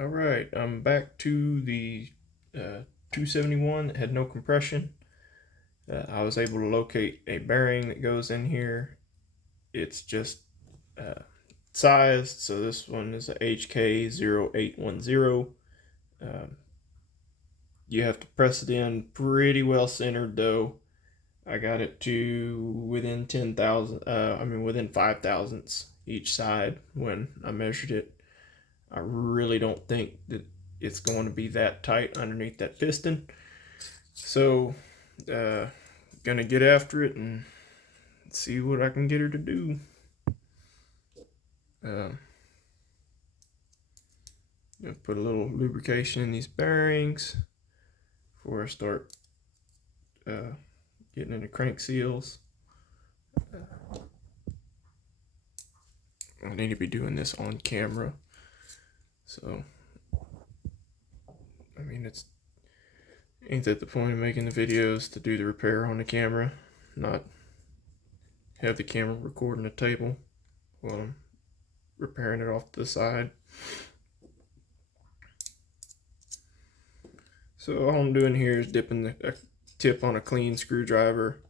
All right, I'm back to the 271 that had no compression. I was able to locate a bearing that goes in here. It's just sized, so this one is a HK0810. You have to press it in pretty well centered though. I got it to within 10,000, within 5 thousandths each side when I measured it. I really don't think that it's going to be that tight underneath that piston. So, gonna get after it and see what I can get her to do. Put a little lubrication in these bearings before I start getting into crank seals. I need to be doing this on camera. So, I mean, ain't that the point of making the videos, to do the repair on the camera, not have the camera recording the table while I'm repairing it off to the side. So all I'm doing here is dipping the tip on a clean screwdriver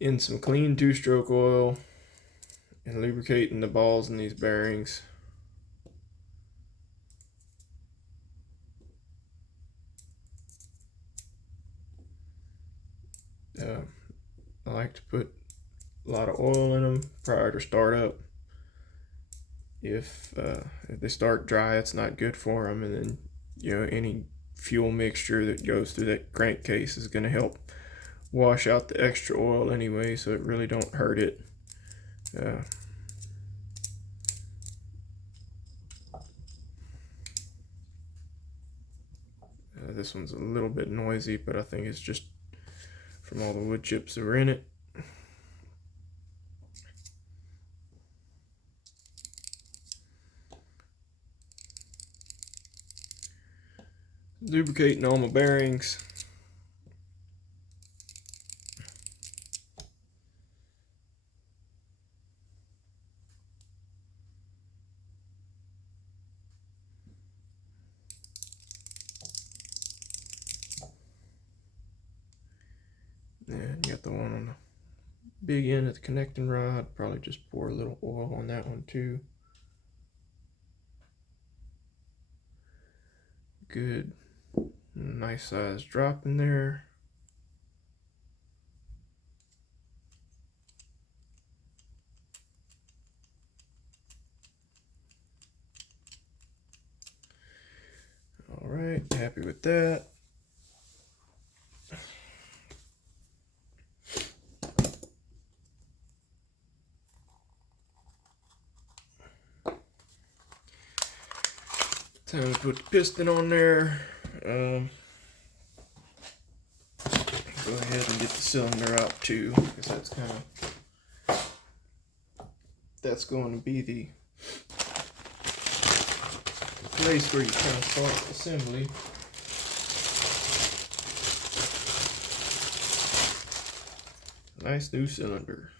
in some clean 2-stroke oil and lubricating the balls in these bearings. I like to put a lot of oil in them prior to startup. If they start dry, it's not good for them, and then any fuel mixture that goes through that crankcase is going to help wash out the extra oil anyway, so it really don't hurt it. This one's a little bit noisy, but I think it's just from all the wood chips that were in it. Lubricating all my bearings. And you got the one on the big end of the connecting rod. Probably just pour a little oil on that one too. Good, nice size drop in there. All right, happy with that. Time to put the piston on there. Go ahead and get the cylinder out too, because that's going to be the place where you kind of start assembly. Nice new cylinder.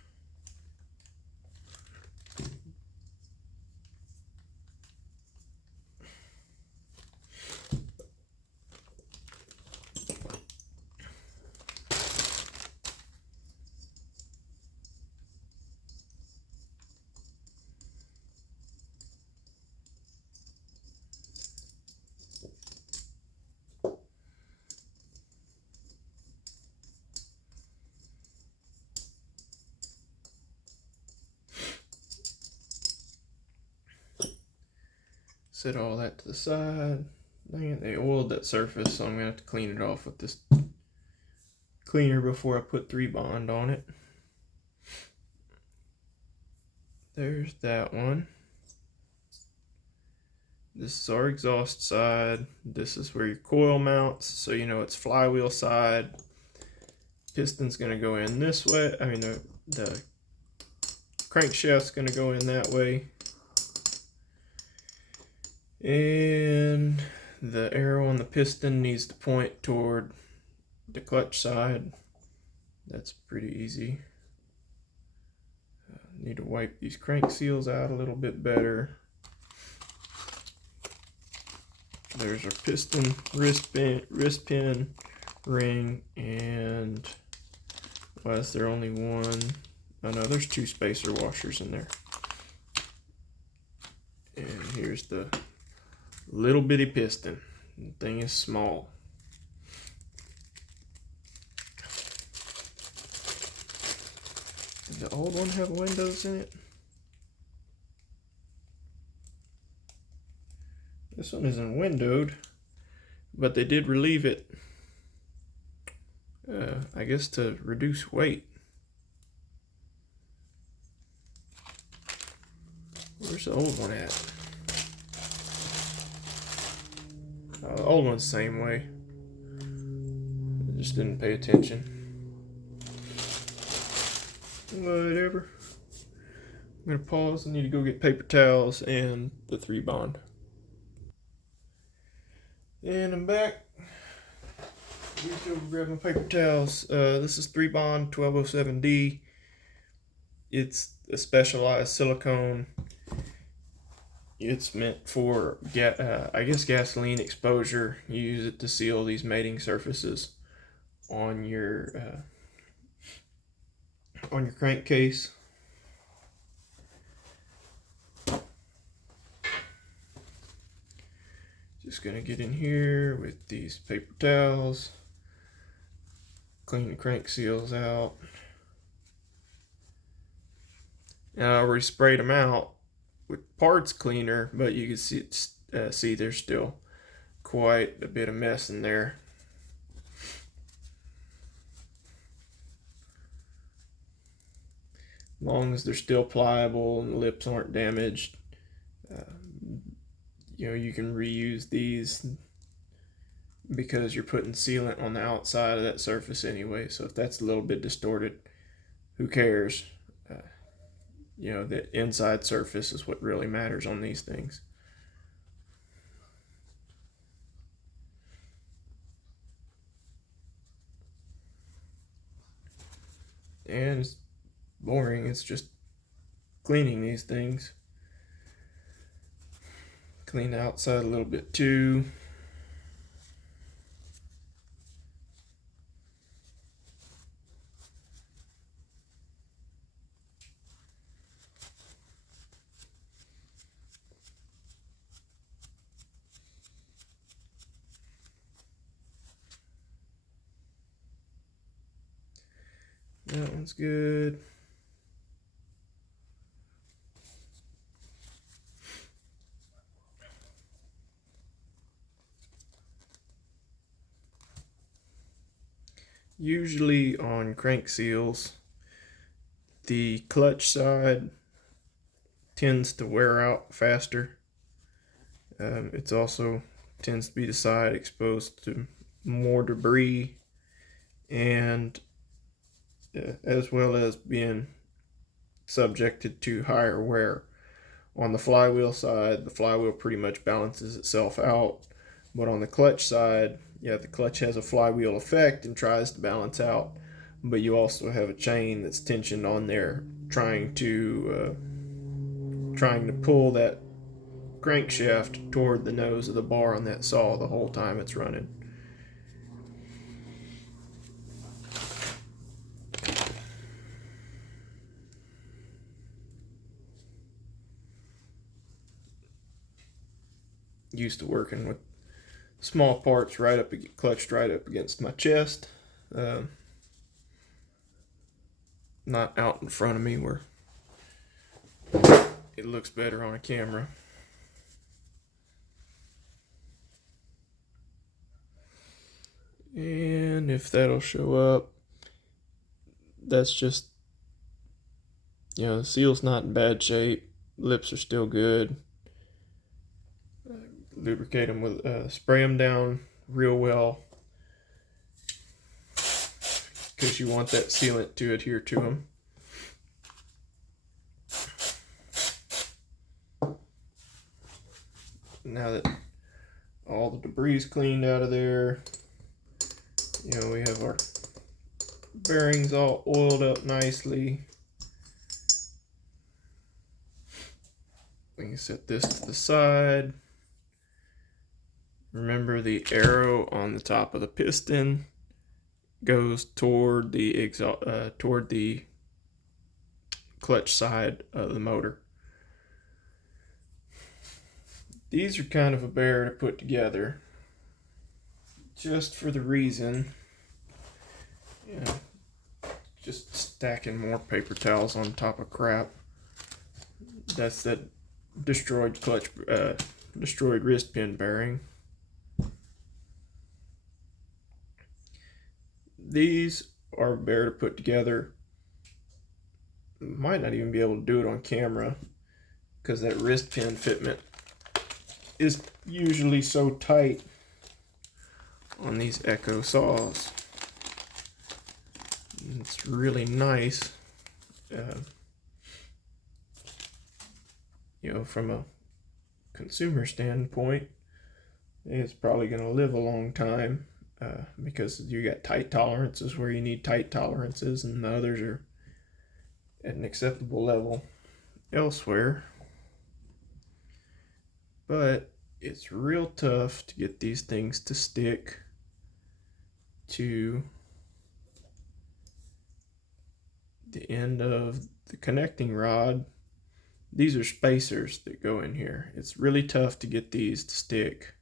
Set all that to the side. Dang, they oiled that surface, so I'm gonna have to clean it off with this cleaner before I put 3-bond on it. There's that one. This is our exhaust side. This is where your coil mounts, so it's flywheel side. Piston's gonna go in this way. I mean, the crankshaft's gonna go in that way. And the arrow on the piston needs to point toward the clutch side. That's pretty easy. Need to wipe these crank seals out a little bit better. There's our piston, wrist pin, ring, and why is there only one? Oh no, there's 2 spacer washers in there. And here's the little bitty piston. The thing is small. Did the old one have windows in it? This one isn't windowed, but they did relieve it, I guess to reduce weight. Where's the old one at? The old one's the same way. I just didn't pay attention. Whatever. I'm gonna pause. I need to go get paper towels and the 3-bond. And I'm back. We go grab my paper towels. This is 3-bond 1207D. It's a specialized silicone. It's meant for I guess gasoline exposure. You use it to seal these mating surfaces on your crankcase. Just gonna get in here with these paper towels, clean the crank seals out. Now I already sprayed them out with parts cleaner, but you can see there's still quite a bit of mess in there. As long as they're still pliable and the lips aren't damaged, you can reuse these because you're putting sealant on the outside of that surface anyway. So if that's a little bit distorted, who cares? The inside surface is what really matters on these things. And it's boring. It's just cleaning these things. Clean the outside a little bit too. That one's good. Usually on crank seals, the clutch side tends to wear out faster. It's also tends to be the side exposed to more debris, and as well as being subjected to higher wear. On the flywheel side, the flywheel pretty much balances itself out, but on the clutch side, the clutch has a flywheel effect and tries to balance out, but you also have a chain that's tensioned on there trying to pull that crankshaft toward the nose of the bar on that saw the whole time it's running. Used to working with small parts clutched right up against my chest, not out in front of me where it looks better on a camera. And if that'll show up, that's just, the seal's not in bad shape, lips are still good. Lubricate them with, spray them down real well because you want that sealant to adhere to them. Now that all the debris is cleaned out of there, we have our bearings all oiled up nicely. We can set this to the side. remember the arrow on the top of the piston goes toward the toward the clutch side of the motor. These are kind of a bear to put together, just for the reason, just stacking more paper towels on top of crap. That's that destroyed destroyed wrist pin bearing. These are a bear to put together. Might not even be able to do it on camera because that wrist pin fitment is usually so tight on these Echo saws. It's really nice, from a consumer standpoint. It's probably going to live a long time because you got tight tolerances where you need tight tolerances, and the others are at an acceptable level elsewhere. But it's real tough to get these things to stick to the end of the connecting rod. These are spacers that go in here. It's really tough to get these to stick.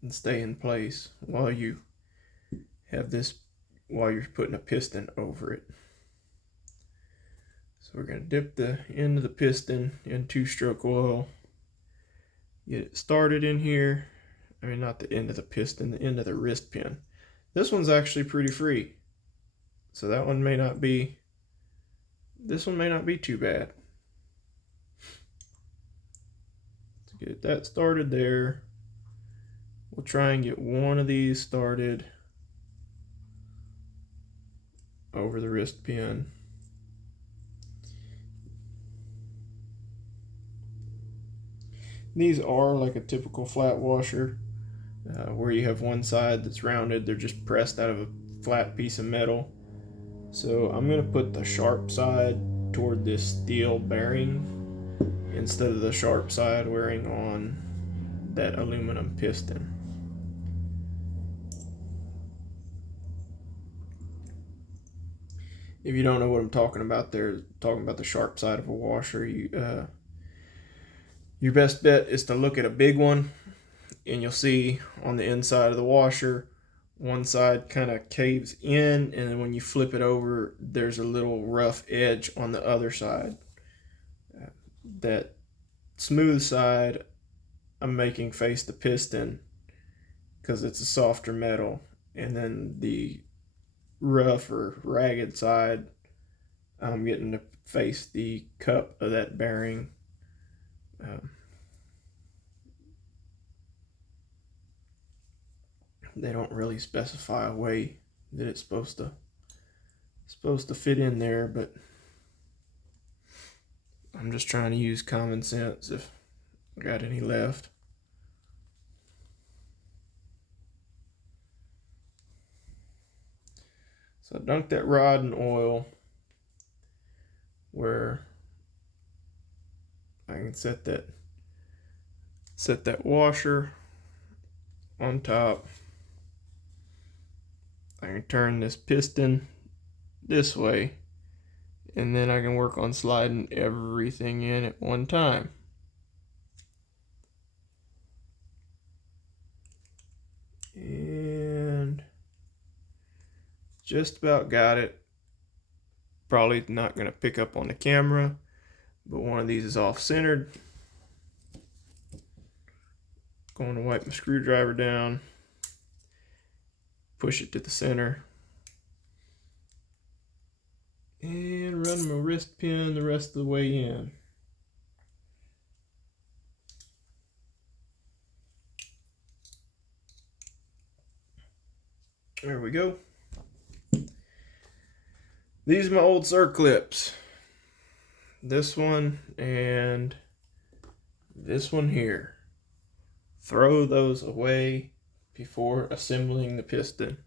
And stay in place while you have this, while you're putting a piston over it. So we're going to dip the end of the piston in 2-stroke oil, get it started in here. I mean, not the end of the piston, the end of the wrist pin. This one's actually pretty free, so that one may not be, this one may not be too bad. To get that started there, we'll try and get one of these started over the wrist pin. These are like a typical flat washer, where you have one side that's rounded. They're just pressed out of a flat piece of metal. So I'm going to put the sharp side toward this steel bearing instead of the sharp side wearing on that aluminum piston. If you don't know what I'm talking about there, talking about the sharp side of a washer, your best bet is to look at a big one, and you'll see on the inside of the washer, one side kind of caves in, and then when you flip it over, there's a little rough edge on the other side. That smooth side I'm making face the piston because it's a softer metal, and then the rough or ragged side I'm getting to face the cup of that bearing. They don't really specify a way that it's supposed to fit in there, but I'm just trying to use common sense if I got any left. So I dunked that rod in oil where I can set that washer on top. I can turn this piston this way, and then I can work on sliding everything in at one time. And just about got it. Probably not going to pick up on the camera, but one of these is off centered. Going to wipe my screwdriver down, push it to the center, and run my wrist pin the rest of the way in. There we go. These are my old circlips. This one and this one here. Throw those away before assembling the piston.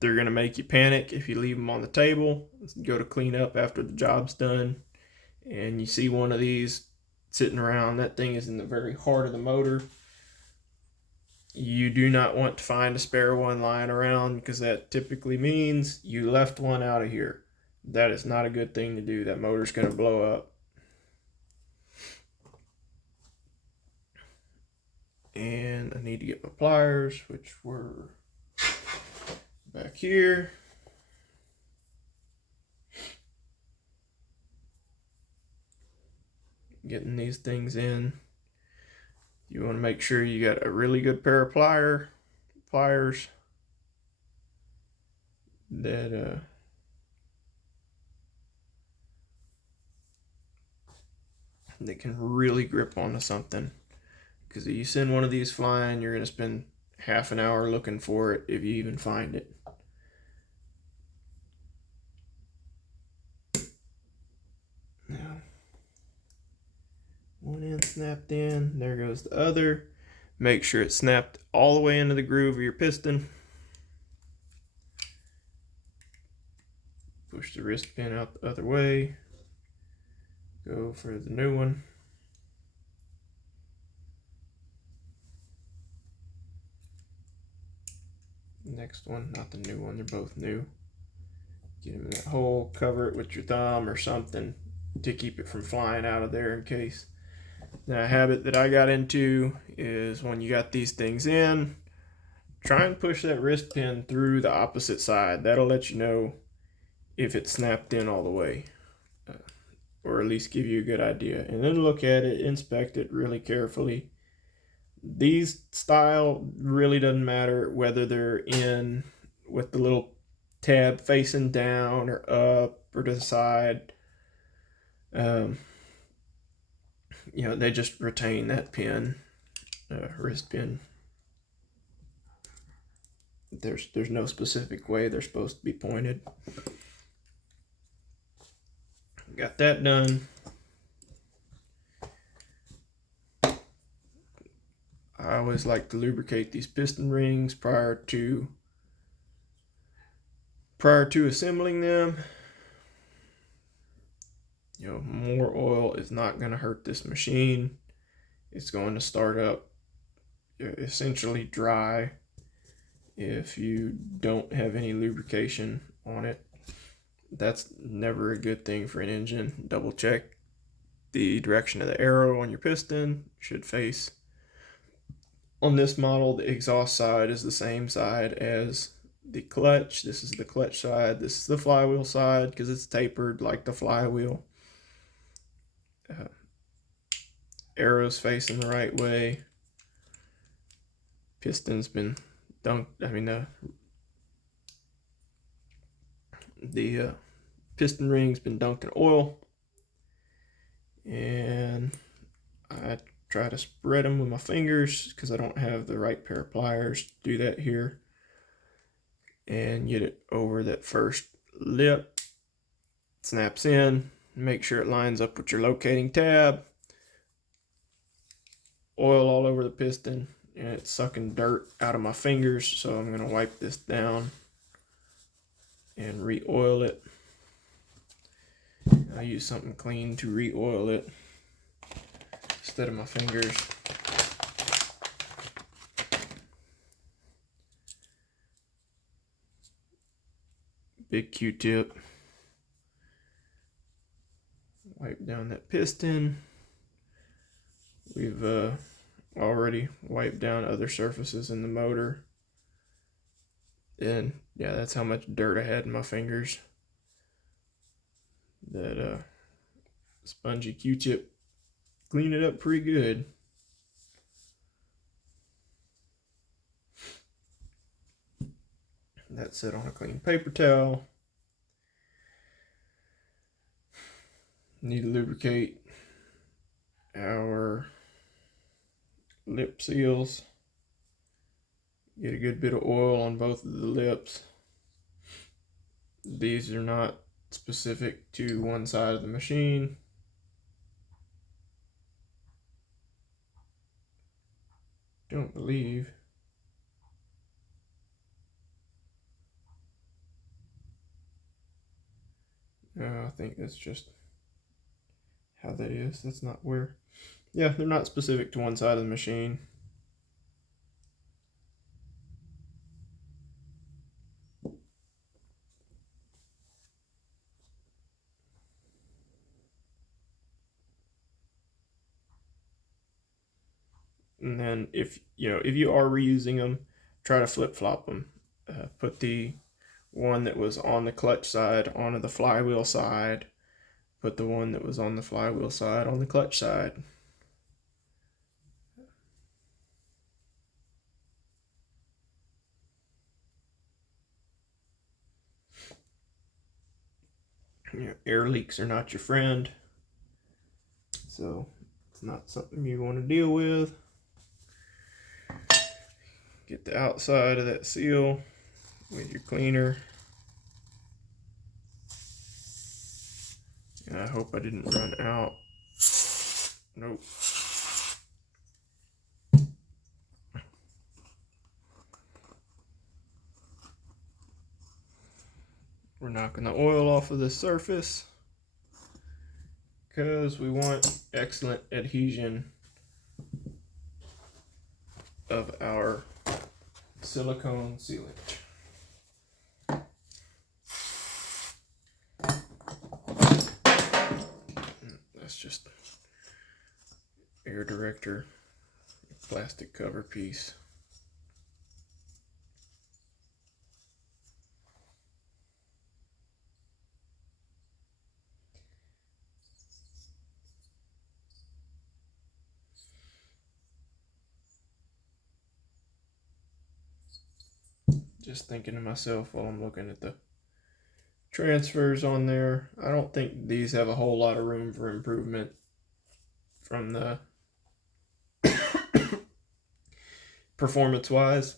they're going to make you panic if you leave them on the table. Go to clean up after the job's done, and you see one of these sitting around. That thing is in the very heart of the motor. You do not want to find a spare one lying around, because that typically means you left one out of here. That is not a good thing to do. That motor's going to blow up. And I need to get my pliers, which were back here. Getting these things in. You want to make sure you got a really good pair of pliers that that can really grip onto something. Because if you send one of these flying, you're going to spend half an hour looking for it if you even find it. Now, one end snapped in, there goes the other. Make sure it's snapped all the way into the groove of your piston. Push the wrist pin out the other way. Go for the new one. Next one, not the new one, they're both new. Get them in that hole, cover it with your thumb or something to keep it from flying out of there in case. Now, a habit that I got into is when you got these things in, try and push that wrist pin through the opposite side. That'll let you know if it's snapped in all the way, or at least give you a good idea. And then look at it, inspect it really carefully. These style really doesn't matter whether they're in with the little tab facing down or up or to the side. You know, they just retain that pin, wrist pin. There's no specific way they're supposed to be pointed. Got that done. I always like to lubricate these piston rings prior to assembling them. You know, more oil is not going to hurt this machine. It's going to start up essentially dry if you don't have any lubrication on it. That's never a good thing for an engine. Double check the direction of the arrow on your piston. Should face on this model. The exhaust side is the same side as the clutch. This is the clutch side. This is the flywheel side because it's tapered like the flywheel. Arrows facing the right way. Piston's been dunked. I mean, the piston ring's been dunked in oil, and I try to spread them with my fingers because I don't have the right pair of pliers to do that here, and get it over that first lip. Snaps in. Make sure it lines up with your locating tab. Oil all over the piston, and it's sucking dirt out of my fingers, so I'm going to wipe this down and re-oil it. I use something clean to re-oil it instead of my fingers. Big Q-tip. Wipe down that piston. We've already wiped down other surfaces in the motor. And yeah, that's how much dirt I had in my fingers. That spongy Q-tip cleaned it up pretty good. That's it on a clean paper towel. Need to lubricate our lip seals. Get a good bit of oil on both of the lips. These are not specific to one side of the machine. Don't believe. I think that's just how that is. That's not where. Yeah, they're not specific to one side of the machine. And then if you are reusing them, try to flip flop them. Put the one that was on the clutch side onto the flywheel side. Put the one that was on the flywheel side on the clutch side. Air leaks are not your friend, so it's not something you want to deal with. Get the outside of that seal with your cleaner. And I hope I didn't run out. Nope. We're knocking the oil off of the surface because we want excellent adhesion of our silicone sealant. That's just air director plastic cover piece. Just thinking to myself while I'm looking at the transfers on there, I don't think these have a whole lot of room for improvement from the performance wise.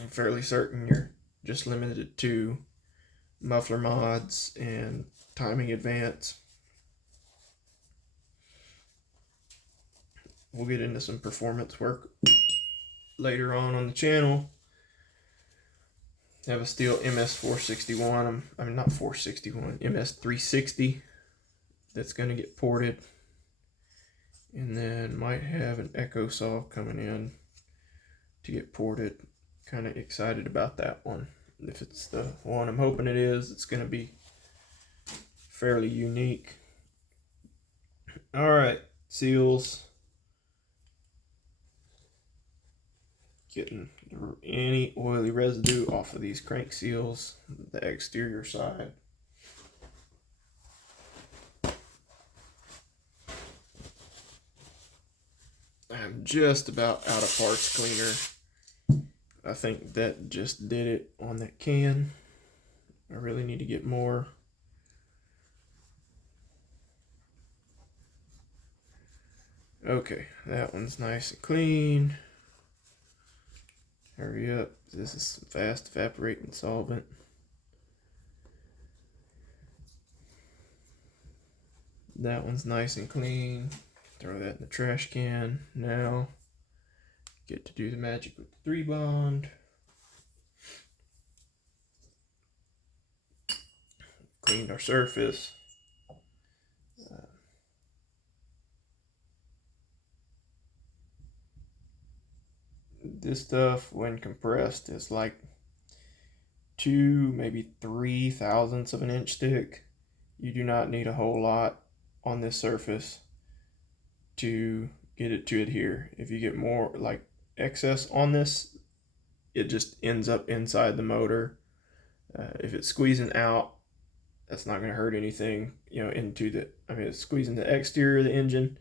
I'm fairly certain you're just limited to muffler mods and timing advance. We'll get into some performance work later on the channel. I have a steel MS461, I mean not 461, MS360 that's going to get ported. And then might have an Echo saw coming in to get ported. Kind of excited about that one. If it's the one I'm hoping it is, it's going to be fairly unique. All right, seals. Getting any oily residue off of these crank seals, the exterior side. I'm just about out of parts cleaner. I think that just did it on that can. I really need to get more. Okay, that one's nice and clean. Hurry up, this is fast evaporating solvent. That one's nice and clean. Throw that in the trash can. Now, get to do the magic with the 3-bond. Cleaned our surface. This stuff, when compressed, is like 2, maybe 3 thousandths of an inch thick. You do not need a whole lot on this surface to get it to adhere. If you get more like excess on this, it just ends up inside the motor. If it's squeezing out, that's not going to hurt anything, into the, it's squeezing the exterior of the engine,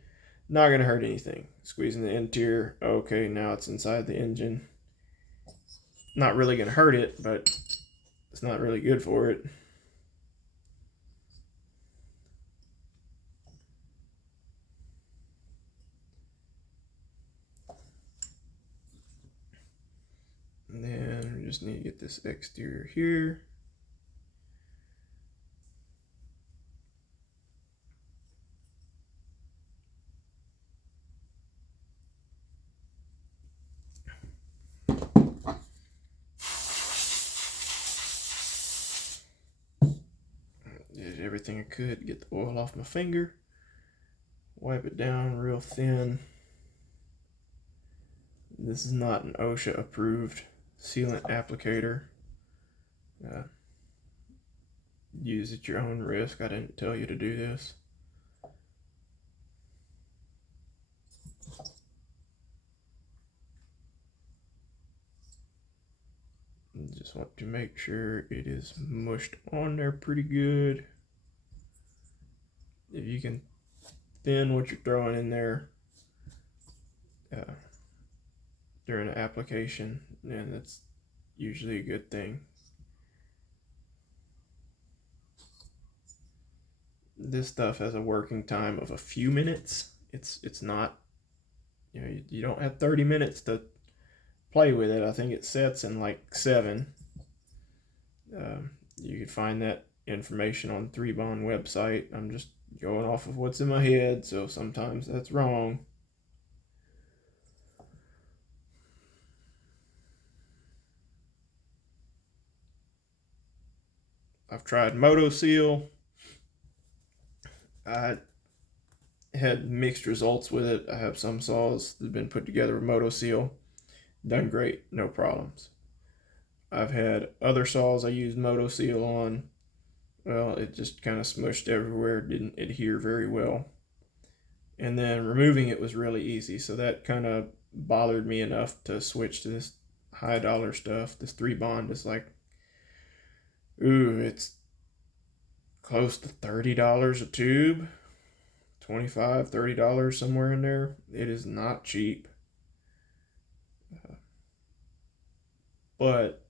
not going to hurt anything. Squeezing the interior, okay, now it's inside the engine. Not really going to hurt it, but it's not really good for it. And then we just need to get this exterior here. everything I could to get the oil off my finger. Wipe it down real thin. This is not an OSHA approved sealant applicator. Use at your own risk. I didn't tell you to do this. Just want to make sure it is mushed on there pretty good. If you can thin what you're throwing in there during the application, then that's usually a good thing. This stuff has a working time of a few minutes. It's not, you know, you don't have 30 minutes to play with it. I think it sets in like 7. You can find that information on the 3Bond website. I'm just going off of what's in my head, so sometimes that's wrong. I've tried Moto Seal. I had mixed results with it. I have some saws that have been put together with Moto Seal. Done great, no problems. I've had other saws I used Moto Seal on. Well, it just kind of smushed everywhere, didn't adhere very well. And then removing it was really easy, so that kind of bothered me enough to switch to this high dollar stuff. This 3Bond is like, ooh, it's close to $30 a tube. $25, $30, somewhere in there. It is not cheap. But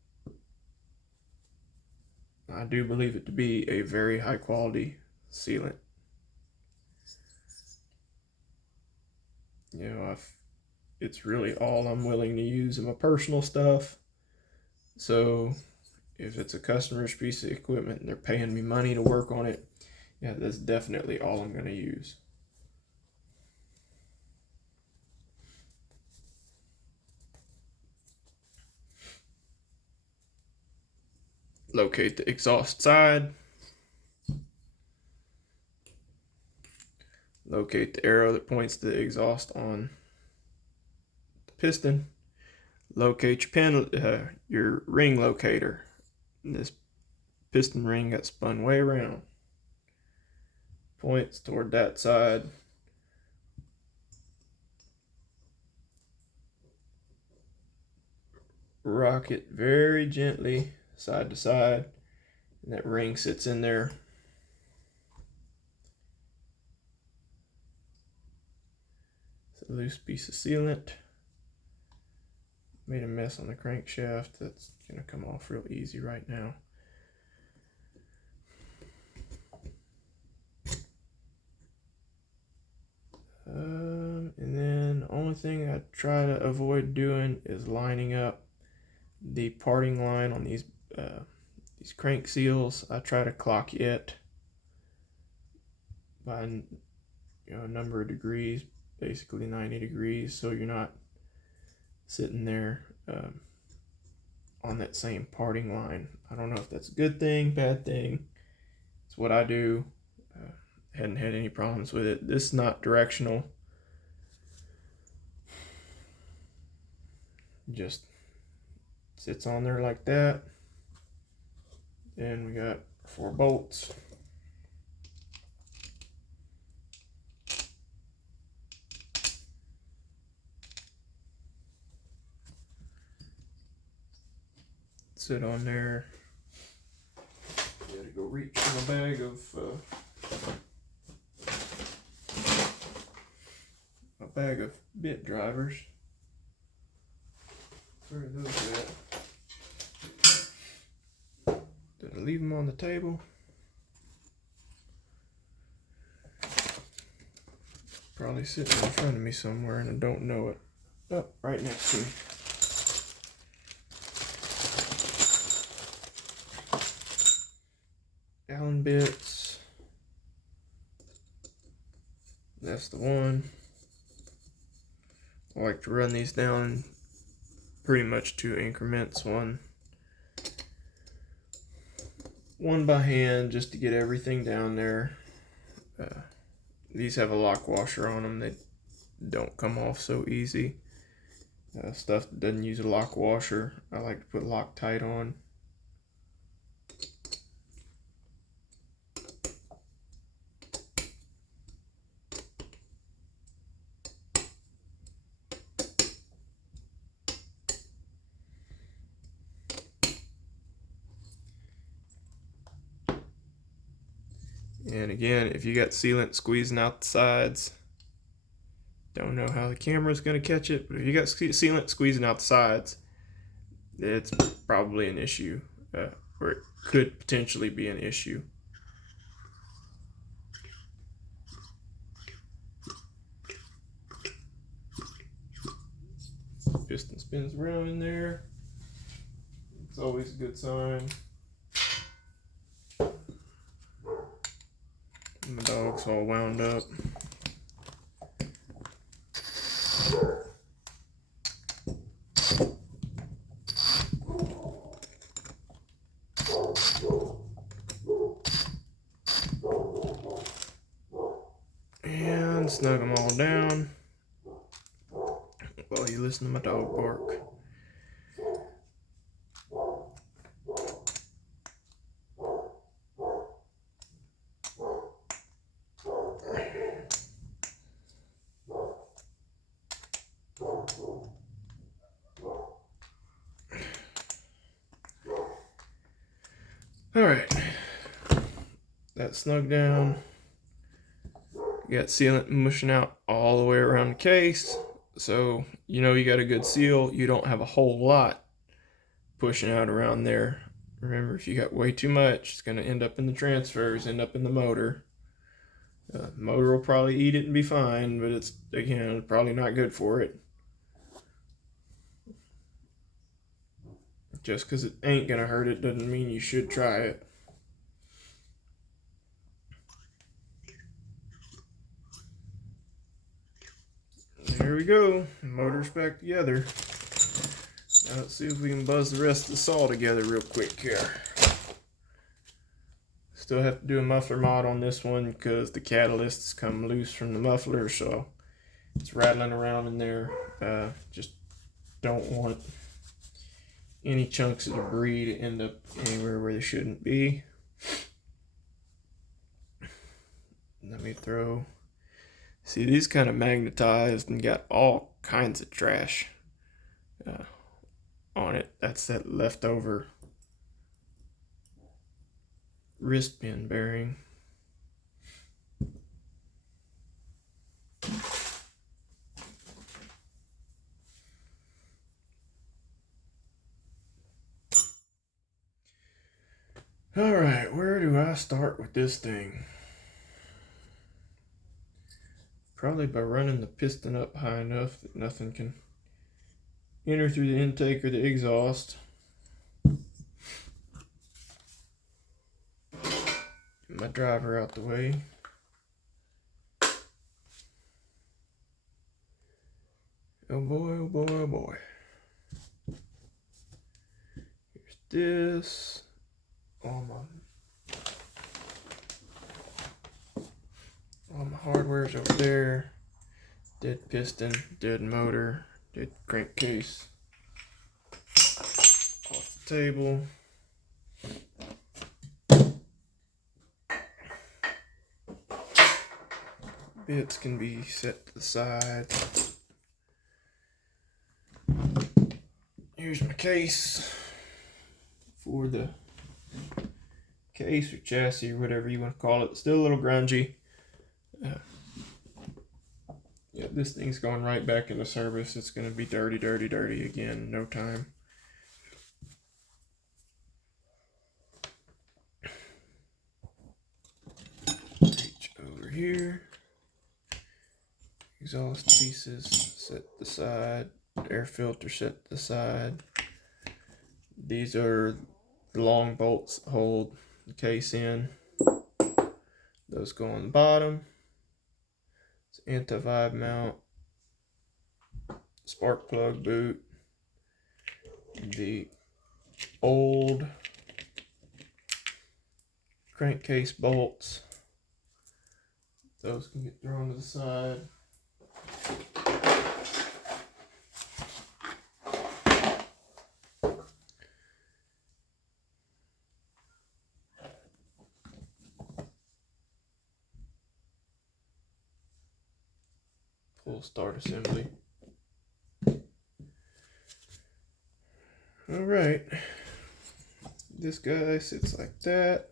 I do believe it to be a very high quality sealant. You know, it's really all I'm willing to use in my personal stuff. So if it's a customer's piece of equipment and they're paying me money to work on it, yeah, that's definitely all I'm going to use. Locate the exhaust side. Locate the arrow that points to the exhaust on the piston. Locate your ring locator. This piston ring got spun way around. Points toward that side. Rock it very gently side to side, and that ring sits in there. It's a loose piece of sealant. Made a mess on the crankshaft. That's gonna come off real easy right now. And then the only thing I try to avoid doing is lining up the parting line on these crank seals. I try to clock it by a number of degrees, basically 90 degrees, so you're not sitting there on that same parting line. I don't know if that's a good thing, bad thing. It's what I do. Hadn't had any problems with it. This is not directional. Just sits on there like that. Then we got 4 bolts. Sit on there. Gotta go reach in my bag of bit drivers. Where are those at? Did I leave them on the table? Probably sitting in front of me somewhere and I don't know it. Oh, right next to me. Allen bits. That's the one. I like to run these down pretty much 2 increments. 1 one by hand just to get everything down there. These have a lock washer on them. They don't come off so easy. Stuff that doesn't use a lock washer, I like to put Loctite on. And again, if you got sealant squeezing out the sides, don't know how the camera's going to catch it, but if you got sealant squeezing out the sides, it's probably an issue, or it could potentially be an issue. Piston spins around in there. It's always a good sign. My dog's all wound up. And snug them all down while you listen to my dog bark. All right, that's snug down. You got sealant mushing out all the way around the case, so you know you got a good seal. You don't have a whole lot pushing out around there. Remember, if you got way too much, it's going to end up in the transfers, end up in the motor. The motor will probably eat it and be fine, but it's, again, probably not good for it. Just because it ain't going to hurt it doesn't mean you should try it. There we go. Motor's back together. Now let's see if we can buzz the rest of the saw together real quick here. Still have to do a muffler mod on this one because the catalyst's come loose from the muffler, so it's rattling around in there. Just don't want any chunks of debris to end up anywhere where they shouldn't be. Let me throw... See, these kind of magnetized and got all kinds of trash on it. That's that leftover wrist pin bearing. All right, where do I start with this thing? Probably by running the piston up high enough that nothing can enter through the intake or the exhaust. Get my driver out the way. Oh boy, oh boy, oh boy. Here's this. All my hardware's over there. Dead piston, dead motor, dead crankcase. Off the table. Bits can be set to the side. Here's my case for the case or chassis or whatever you want to call it. Still a little grungy. Yeah, this thing's going right back into service. It's going to be dirty, dirty, dirty again in no time. Reach over here. Exhaust pieces set to the side. Air filter set to the side. These are the long bolts that hold the case in. Those go on the bottom. It's anti-vibe mount. Spark plug boot. The old crankcase bolts. Those can get thrown to the side. Full start assembly. All right. This guy sits like that.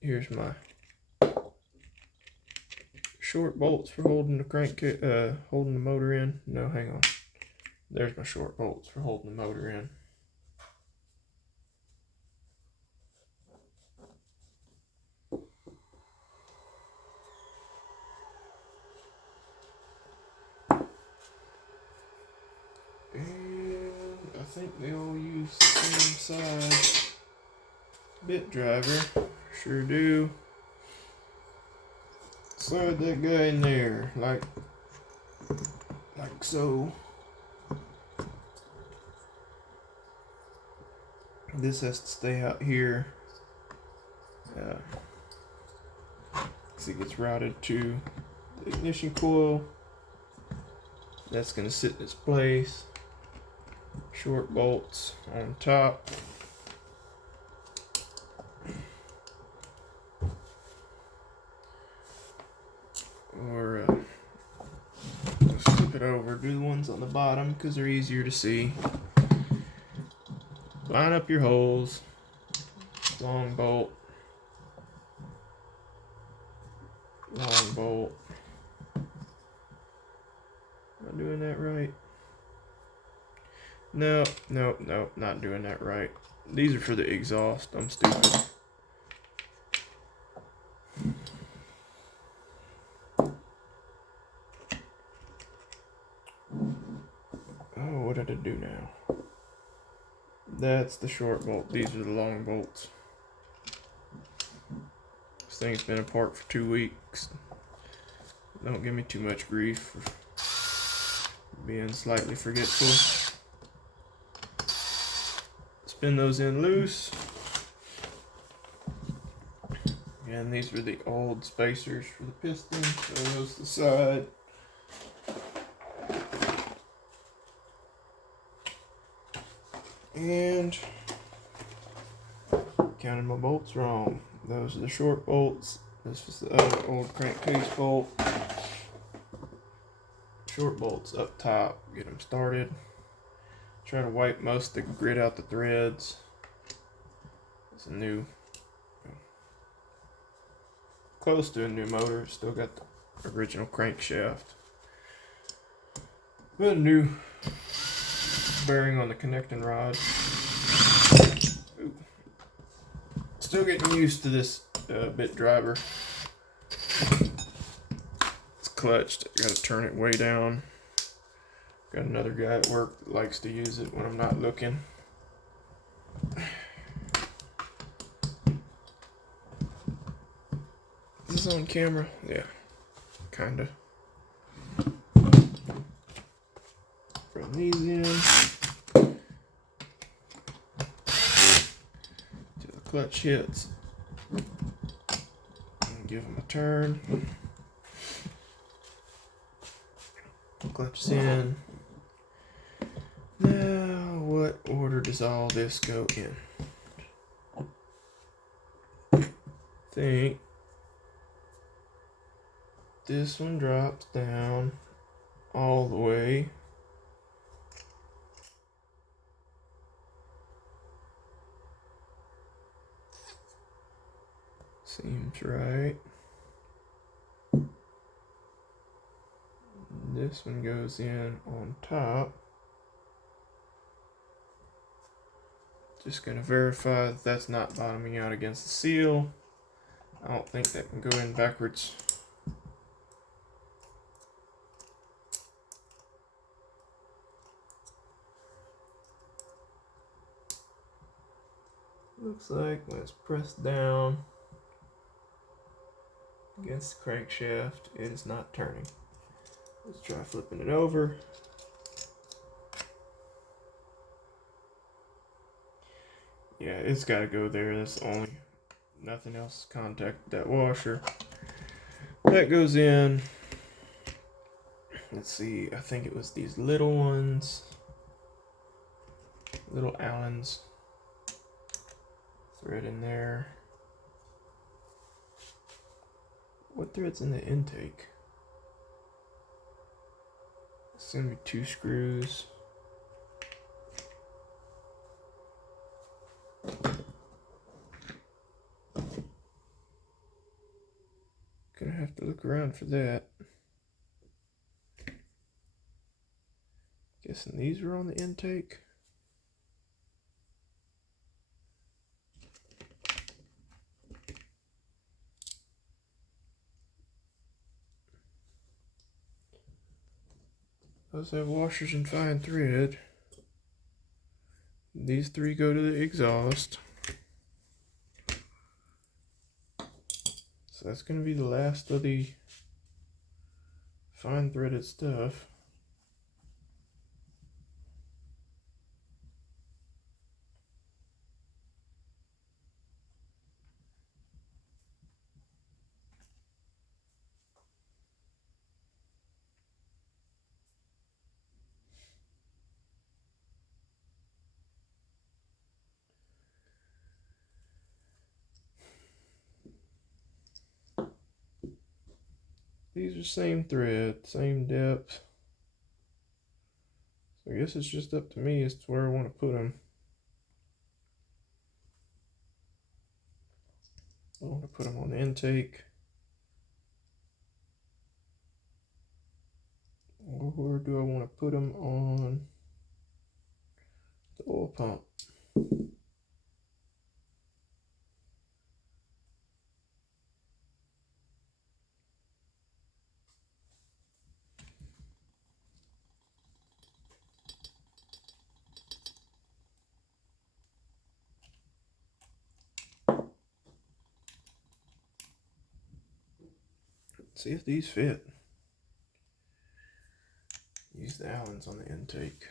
Here's my short bolts for holding the holding the motor in. No, hang on. There's my short bolts for holding the motor in. And I think they all use the same size bit driver. Sure do. Slide that guy in there, like so. This has to stay out here. Because it gets routed to the ignition coil. That's going to sit in its place. Short bolts on top. Or just flip it over. Do the ones on the bottom because they're easier to see. Line up your holes. Long bolt. Long bolt. Am I doing that right? No, not doing that right. These are for the exhaust. I'm stupid. Oh, what did I do now? That's the short bolt. These are the long bolts. This thing's been apart for 2 weeks. Don't give me too much grief for being slightly forgetful. Spin those in loose. And these are the old spacers for the piston. Throw those to the side. And counted my bolts wrong. Those are the short bolts. This was the other old crankcase bolt. Short bolts up top. Get them started. Try to wipe most of the grit out the threads. It's a new, close to a new motor. Still got the original crankshaft. But a new bearing on the connecting rod. Ooh. Still getting used to this bit driver. It's clutched. I gotta turn it way down. Got another guy at work that likes to use it when I'm not looking. Is this on camera? Yeah, kinda. Bring these in. Till the clutch hits. And give them a turn. Clutch in. Now, what order does all this go in? I think this one drops down all the way. Seems right. This one goes in on top. Just going to verify that that's not bottoming out against the seal. I don't think that can go in backwards. Looks like when it's pressed down against the crankshaft, it is not turning. Let's try flipping it over. Yeah, it's got to go there. That's the only nothing else contacted that washer. That goes in. Let's see, I think it was these little ones, little Allens. Thread in there. What thread's in the intake? It's gonna be 2 screws. Gonna have to look around for that. Guessing these are on the intake. Those have washers and fine thread. These 3 go to the exhaust. So that's going to be the last of the fine threaded stuff. These are same thread, same depth. So I guess it's just up to me as to where I want to put them. I want to put them on the intake. Or do I want to put them on the oil pump? See if these fit. Use the Allens on the intake.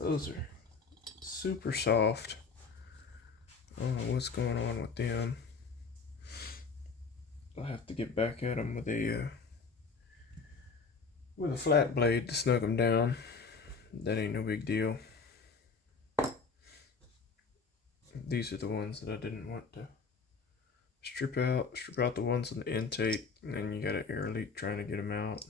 Those are super soft. I don't know what's going on with them. I'll have to get back at them with a flat blade to snug them down. That ain't no big deal. These are the ones that I didn't want to strip out. Strip out the ones in the intake, and then you got an air leak trying to get them out.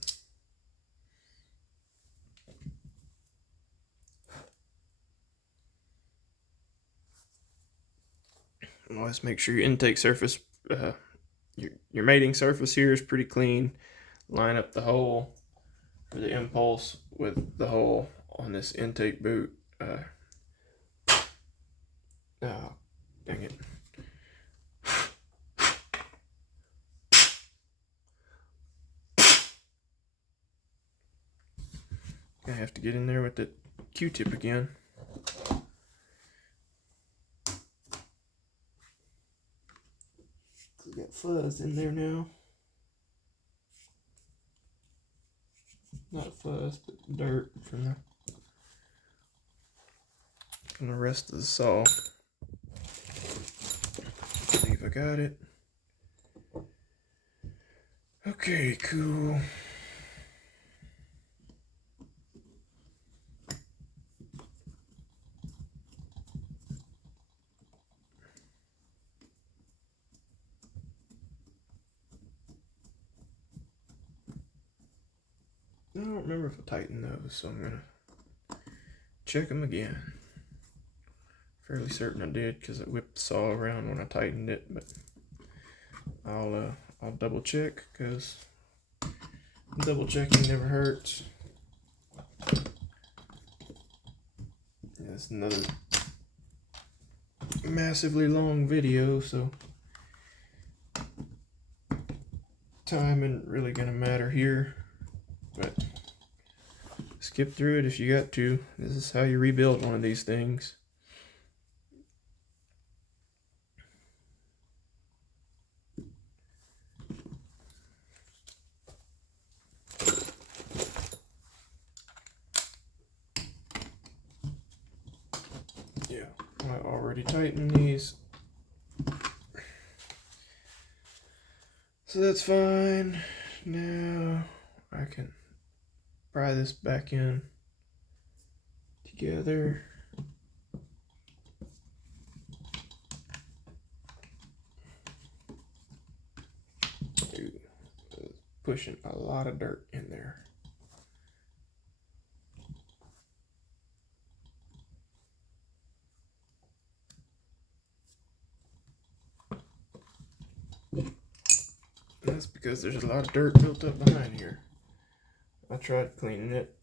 Always make sure your intake surface, your mating surface here is pretty clean. Line up the hole for the impulse with the hole on this intake boot. Oh, dang it. I have to get in there with the Q-tip again. We got fuzz in there now. Not fuzz, but dirt from the rest of the saw. I believe I got it. Okay, cool. I don't remember if I tightened those, so I'm gonna check them again. Fairly certain I did because I whipped the saw around when I tightened it, but I'll double check because double checking never hurts. Yeah, it's another massively long video, so time isn't really gonna matter here, but skip through it if you got to. This is how you rebuild one of these things. Yeah, I already tightened these, so that's fine. Now I can pry this back in together. Ooh, pushing a lot of dirt in there. That's because there's a lot of dirt built up behind here. I tried cleaning it.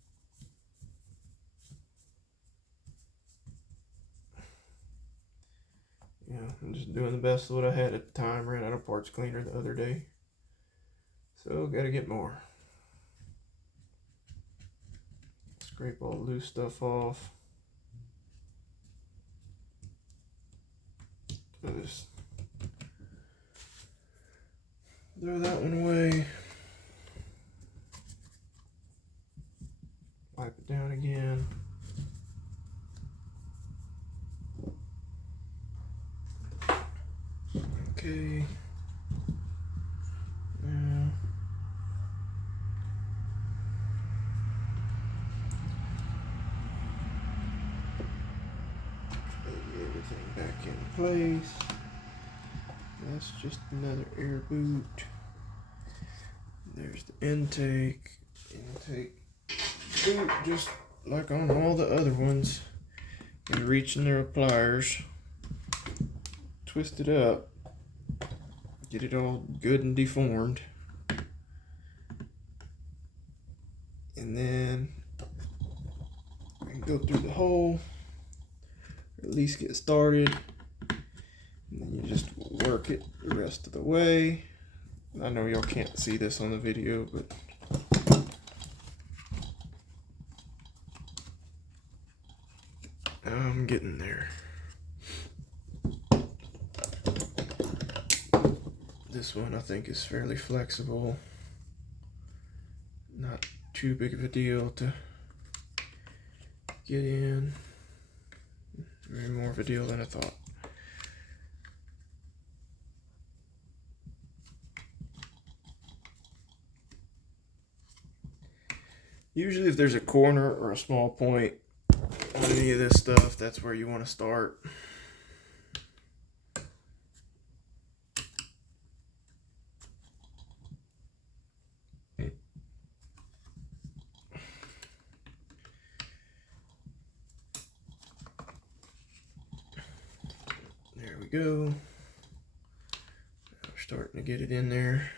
Yeah, I'm just doing the best of what I had at the time. Ran out of parts cleaner the other day, so gotta get more. Scrape all the loose stuff off. Just throw that one away. Wipe it down again. Okay. Now get everything back in place. That's just another air boot. There's the intake boot, just like on all the other ones. You reach in there with pliers, twist it up, get it all good and deformed, and then I can go through the hole, or at least get started, and then you just work it the rest of the way. I know y'all can't see this on the video, but I'm getting there. This one I think is fairly flexible. Not too big of a deal to get in. Maybe more of a deal than I thought. Usually if there's a corner or a small point on any of this stuff, that's where you want to start. There we go. We're starting to get it in there.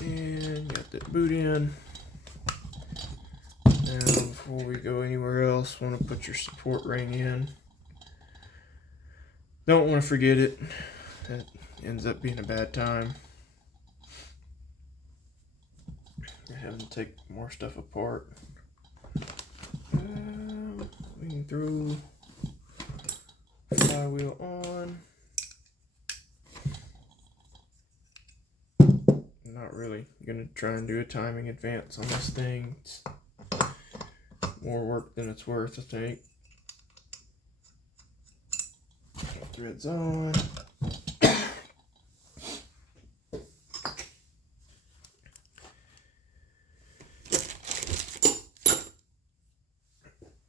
And got that boot in. Now before we go anywhere else, want to put your support ring in. Don't want to forget it. That ends up being a bad time. You're having to take more stuff apart. We can throw flywheel on. Not really gonna try and do a timing advance on this thing. It's more work than it's worth, I think. Threads on.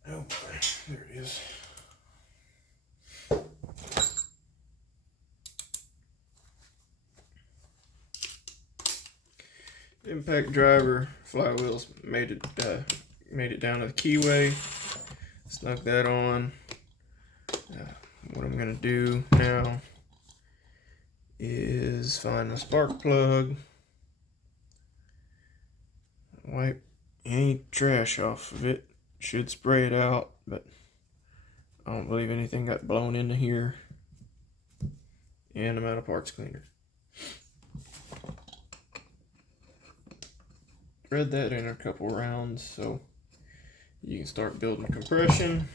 Oh, there it is. Impact driver flywheels made it down to the keyway. Snuck that on. What I'm going to do now is find the spark plug, wipe any trash off of it. Should spray it out, but I don't believe anything got blown into here. And I'm out of parts cleaner. Thread that in a couple rounds so you can start building compression.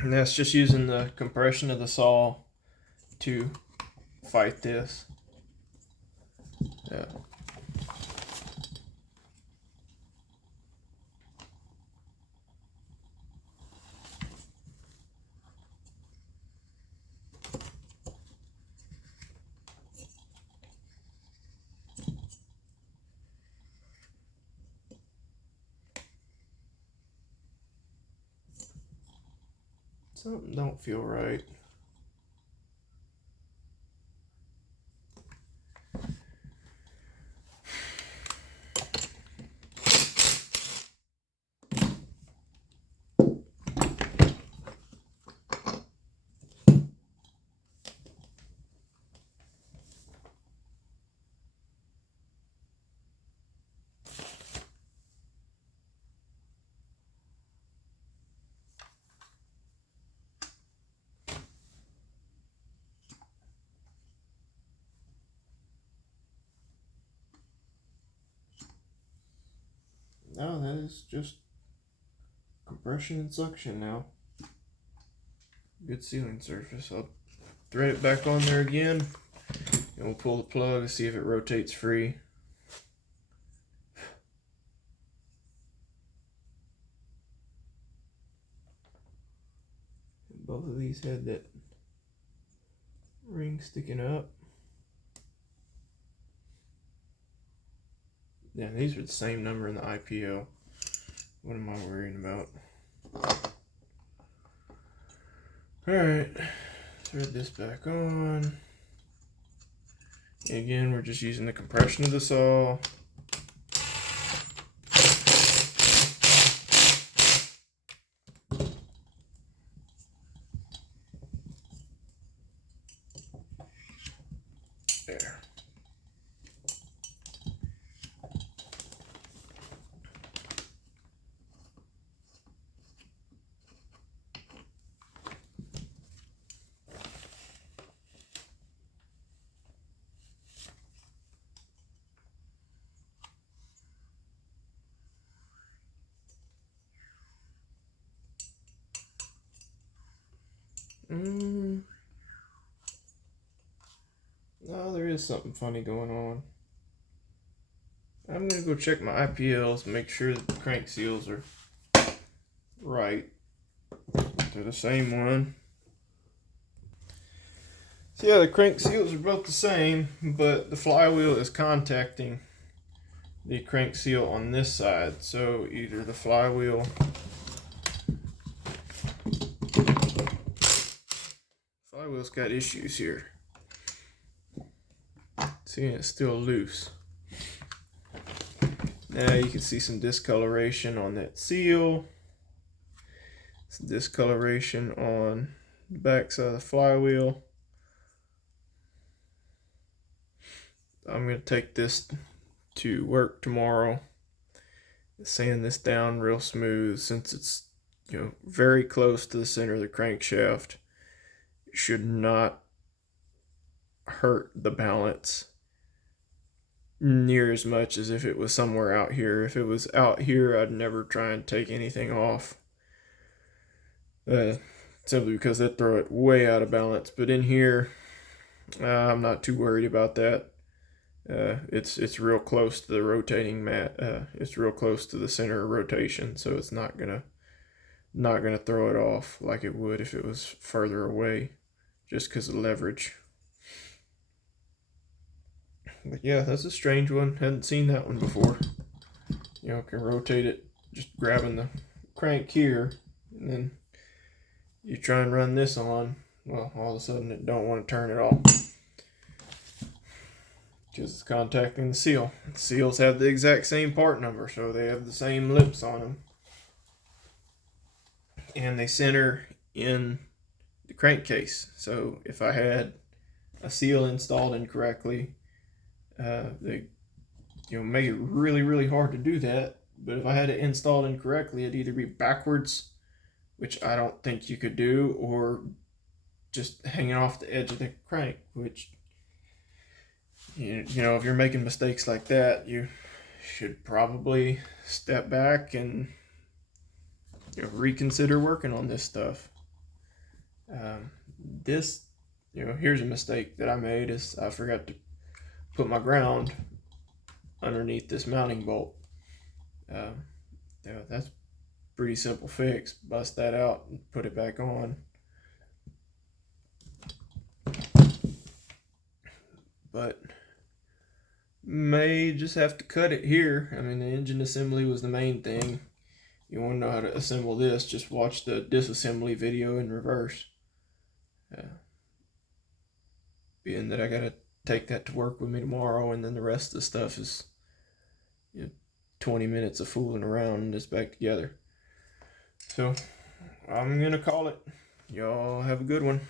And that's just using the compression of the saw to fight this. Yeah. Something don't feel right. No, that is just compression and suction now. Good sealing surface. I'll thread it back on there again, and we'll pull the plug and see if it rotates free. Both of these had that ring sticking up. Yeah, these are the same number in the IPO. What am I worrying about? Alright, thread this back on. Again, we're just using the compression of the saw. There. No, there is something funny going on. I'm gonna go check my IPLs, make sure that the crank seals are right. They're the same one. So yeah, the crank seals are both the same, but the flywheel is contacting the crank seal on this side. So either the flywheel's got issues here. See, it's still loose. Now you can see some discoloration on that seal. Some discoloration on the back side of the flywheel. I'm going to take this to work tomorrow, sand this down real smooth, since it's, you know, very close to the center of the crankshaft. It should not hurt the balance near as much as if it was somewhere out here. If it was out here, I'd never try and take anything off, simply because they'd throw it way out of balance. But in here, I'm not too worried about that. It's real close to the rotating mat. It's real close to the center of rotation, so it's not gonna throw it off like it would if it was further away, just because of leverage. But yeah, that's a strange one. Hadn't seen that one before. You know, can rotate it just grabbing the crank here, and then you try and run this on. Well, all of a sudden it don't want to turn at all. because it's contacting the seal. The seals have the exact same part number, so they have the same lips on them. And they center in the crankcase. So if I had a seal installed incorrectly, they make it really hard to do that. But if I had it installed incorrectly, it'd either be backwards, which I don't think you could do, or just hanging off the edge of the crank, which if you're making mistakes like that, you should probably step back and reconsider working on this stuff. Here's a mistake that I made, is I forgot to put my ground underneath this mounting bolt. That's pretty simple fix. Bust that out and put it back on. But may just have to cut it here. I mean, the engine assembly was the main thing. You want to know how to assemble this, just watch the disassembly video in reverse. Being that I gotta take that to work with me tomorrow, and then the rest of the stuff is 20 minutes of fooling around and it's back together. So I'm gonna call it. Y'all have a good one.